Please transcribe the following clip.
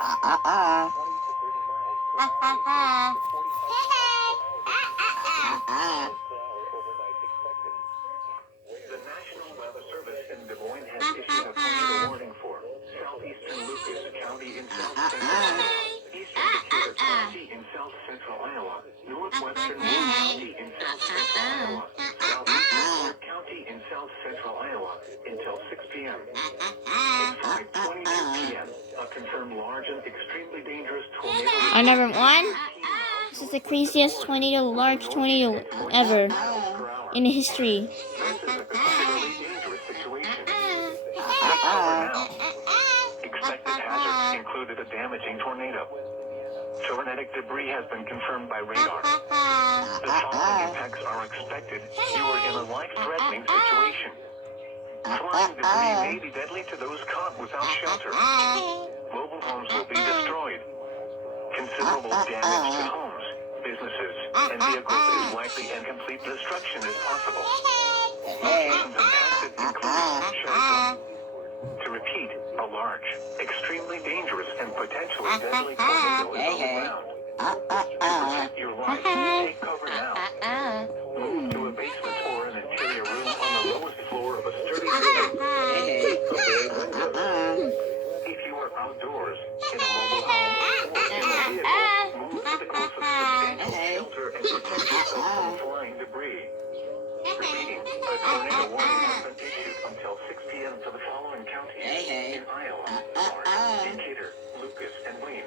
The National Weather Service in Des Moines has issued a tornado warning for southeastern Lucas County in south central Iowa, eastern Decatur County in south central Iowa, northwestern Wood County in south central Iowa, southeastern Clarke County in south central Iowa until 6 p.m. At 5:22 p.m., a confirmed large and extremely dangerous tornado. Our number one. This is the craziest tornado, large tornado ever in history. This is a particularly dangerous situation. Take cover now. Expected hazards included a damaging tornado. Tornadic debris has been confirmed by radar. The following impacts are expected. You are in a life-threatening situation. Flying debris may be deadly to those caught without shelter. Mobile homes will be destroyed. Considerable damage to homes, businesses, and vehicles is likely, and complete destruction is possible. Locations impacted include shelter. To repeat, a large, extremely dangerous, and potentially deadly tornado is on the ground. To protect your life, take cover now. Move to a basement or an interior room on the lowest floor of a sturdy building. Avoid windows. If you are outdoors, in a mobile home, or in a vehicle, move to the closest substantial shelter and protect yourself from flying debris. Repeating, a tornado warning has been issued until 6 p.m. for the following counties in Iowa, Clarke, Decatur, Lucas, and Wayne.